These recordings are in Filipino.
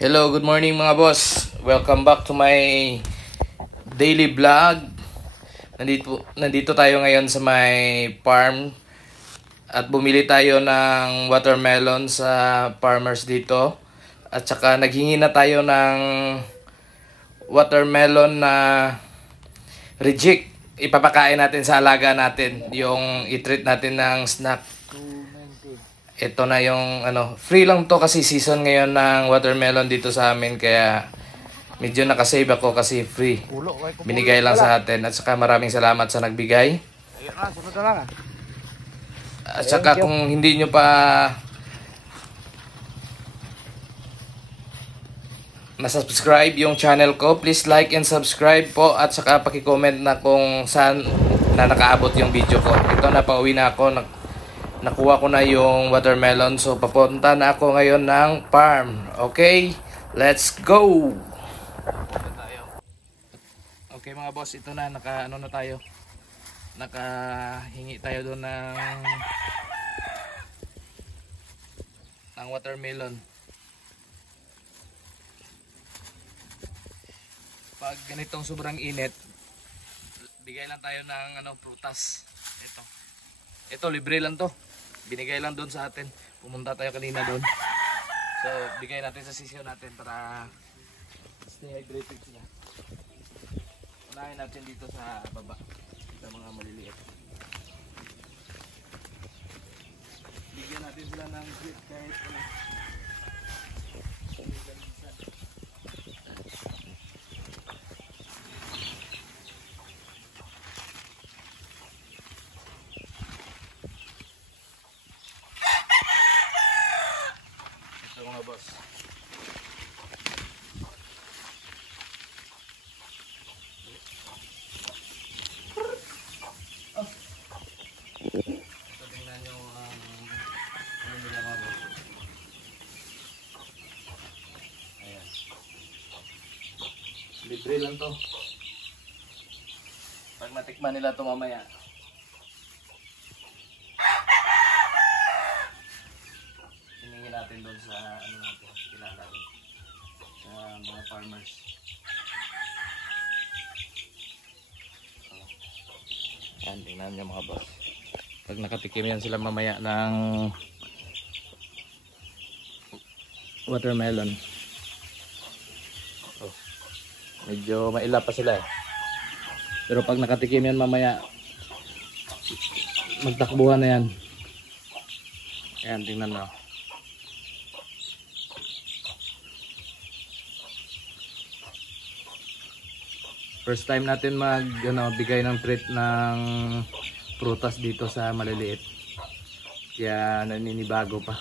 Hello, good morning mga boss. Welcome back to my daily vlog. Nandito tayo ngayon sa may farm at bumili tayo ng watermelon sa farmers dito. At saka naghingi na tayo ng watermelon na reject. Ipapakain natin sa alaga natin, yung i-treat natin ng snack. Ito na yung free lang to kasi season ngayon ng watermelon dito sa amin, kaya medyo nakasave ako kasi free. Binigay lang sa atin at saka maraming salamat sa nagbigay. At saka kung hindi nyo pa na-subscribe yung channel ko, please like and subscribe po at saka paki-comment na kung saan na nakaabot yung video ko. Ito, napauwi na ako, nakuha ko na yung watermelon, so papunta na ako ngayon ng farm. Okay, let's go! Okay mga boss, ito na, na tayo. Nakahingi tayo doon ng watermelon. Pag ganitong sobrang init, bigay lang tayo ng prutas. Ito libre lang to. Binigay lang doon sa atin. Pumunta tayo kanina doon. So, bigay natin sa sisyo natin para stay hydrated sila. Unahin natin dito sa baba. Sa mga maliliit. Bigyan natin sila ng grip kahit mga boss. Ito, tingnan nyo nila mga boss. Ayan. Libre lang to. Pag matikman nila to mamaya, natin doon sa natin, kilala doon sa mga farmers. Yan, tingnan nyo mga boss. Pag nakatikim yan sila mamaya ng watermelon. Medyo maila pa sila eh. Pero pag nakatikim yan mamaya, magtakbuhan na yan. Ayan, tingnan mo. First time natin bigay ng treat ng prutas dito sa maliliit. Kaya naninibago pa.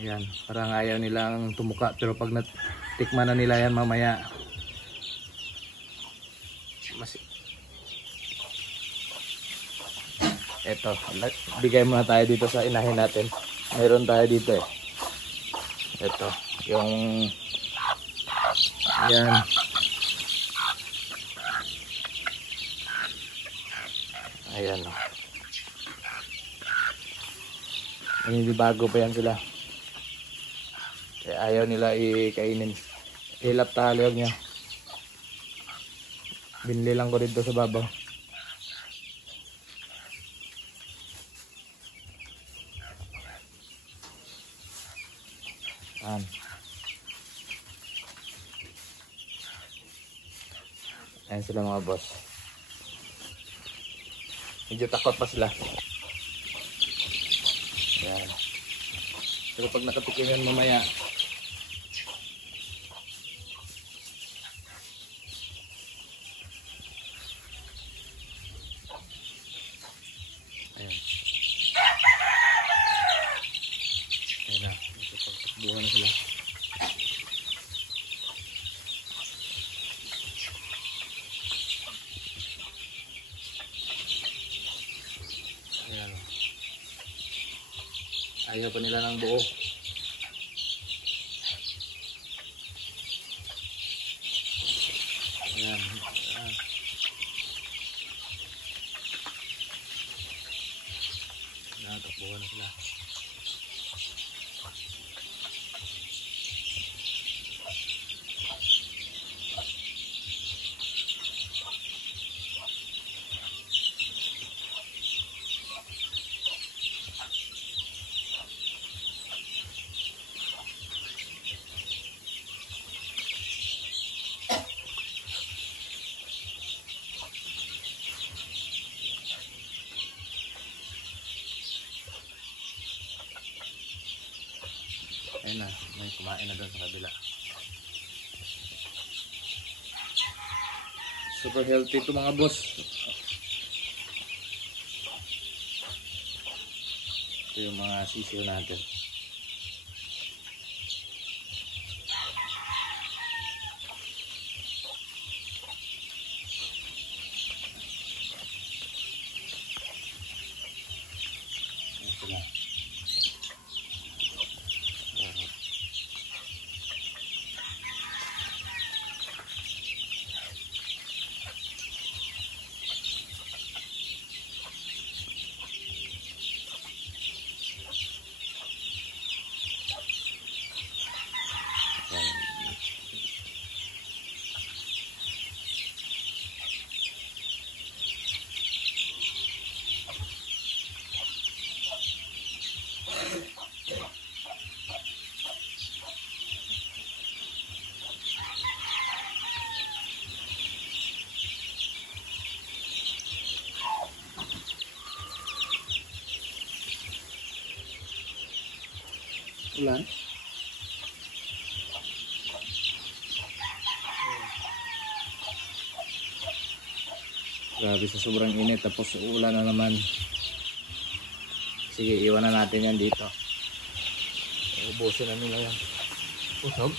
Ayan, parang ayaw nilang tumuka, pero pag natikman na nila yan mamaya, eto, bigay muna tayo dito sa inahin natin. Mayroon tayo dito eh. Ito, yung yan. Ayan o. Hindi bago pa yan sila. Kaya ayaw nila ikainin. Hilap taliyog niya. Binili lang ko dito sa babaw. Ayan sila mga boss. Medyo takot pa sila. Ayan. Pero pag nakatikim yan mamaya, ayan. Ayan na. Takbuhan na sila. Ayaw pa nila ng buo. Ayan. Takbuhan na sila. Ayun na, may kumain na doon sa kabila. Super healthy ito mga boss. Ito yung mga sisiyo natin. Ayan sila. Ulan? Grabe sa sobrang init tapos uulan na naman. Sige, iwanan natin yan dito. Ubusin na nila yan. Usog?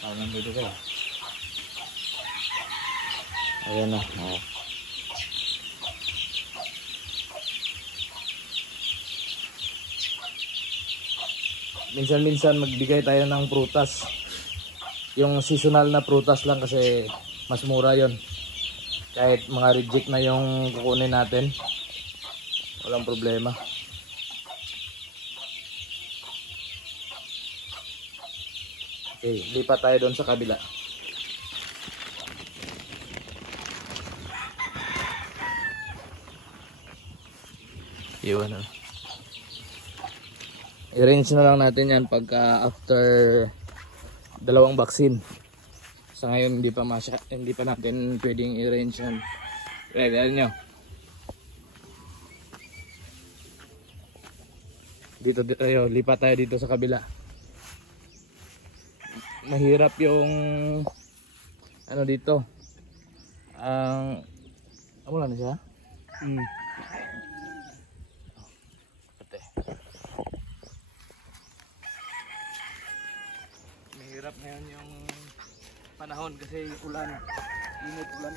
Tawag nang dito kayo. Ayan na. Oh. Minsan-minsan magbigay tayo ng prutas. Yung seasonal na prutas lang kasi mas mura yon. Kahit mga reject na yung kukunin natin, walang problema. Okay, lipat tayo doon sa kabila. Iwan na. I-range na lang natin yan pagka after 2 vaccine. Sa ngayon hindi pa natin pwedeng i-range yan. Ready, alam nyo. Dito tayo, lipat tayo dito sa kabila. Mahirap yung ano dito. Wala na siya? Mahirap ngayon yung panahon kasi ulan.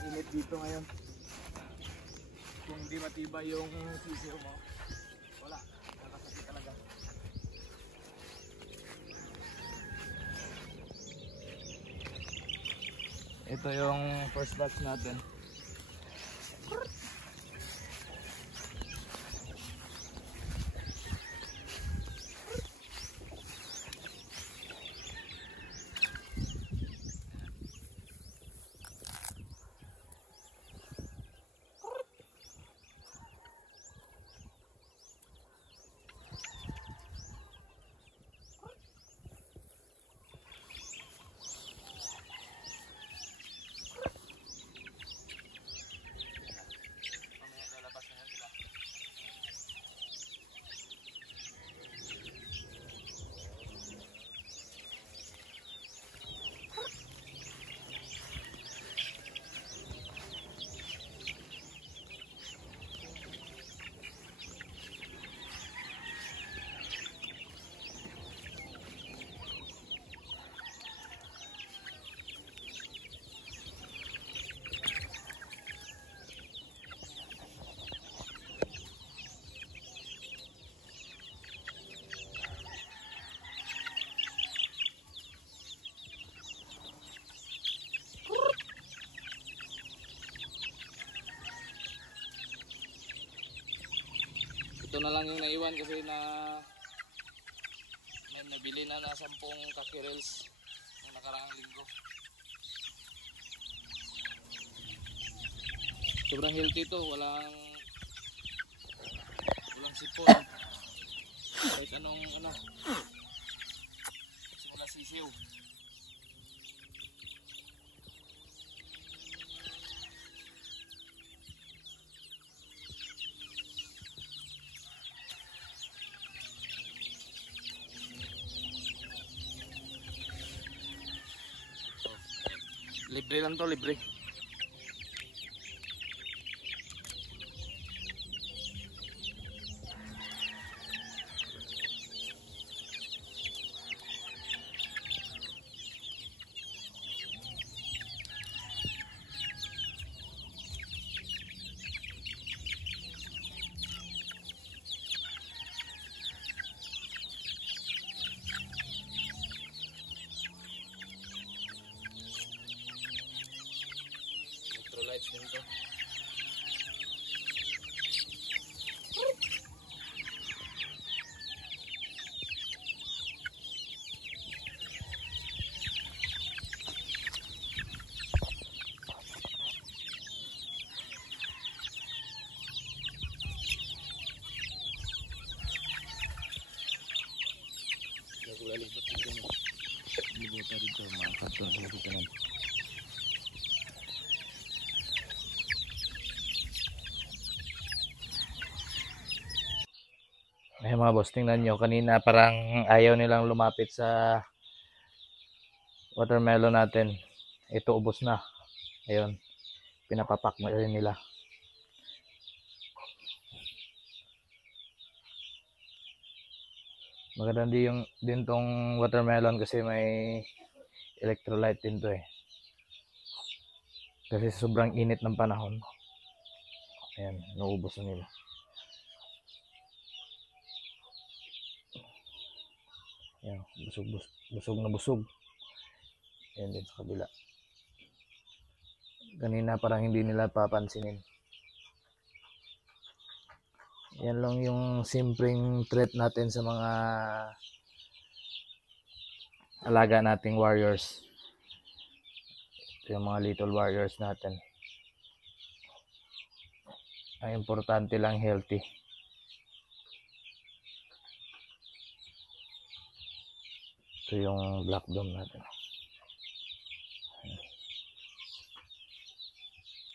Init dito ngayon. Kung hindi matibay yung sisiyo mo, wala. Nakasakit talaga. Ito yung first batch natin. Ito na lang yung naiwan kasi may nabili na 10 kakirels ng nakaraang linggo. Sobrang healthy ito, walang sipon. Kahit anong wala sisiw. Libre lang to, libre. Electrolytes din to. Naglalibot dito na. Libutan dito, mga karton sa kanan. Ay mga boss, tingnan nyo, kanina parang ayaw nilang lumapit sa watermelon natin. Ito ubos na. Ayun, pinapapak na rin nila. Maganda din tong watermelon kasi may electrolyte din to eh. Kasi sobrang init ng panahon. Ayan, naubos na nila. Ayan, busog na busog. Ayan din sa kabila. Kanina parang hindi nila papansinin. Yan lang yung simpleng threat natin sa mga alaga nating warriors. Ito yung mga little warriors natin. Ang importante lang healthy. Ito yung black dome natin.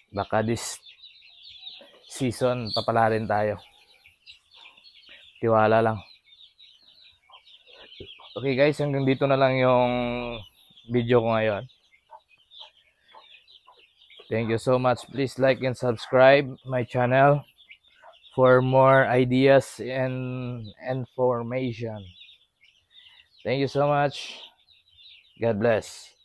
Baka this season papala rin tayo. Tiwala lang. Okay guys, hanggang dito na lang yung video ko ngayon. Thank you so much. Please like and subscribe my channel for more ideas and information. Thank you so much. God bless.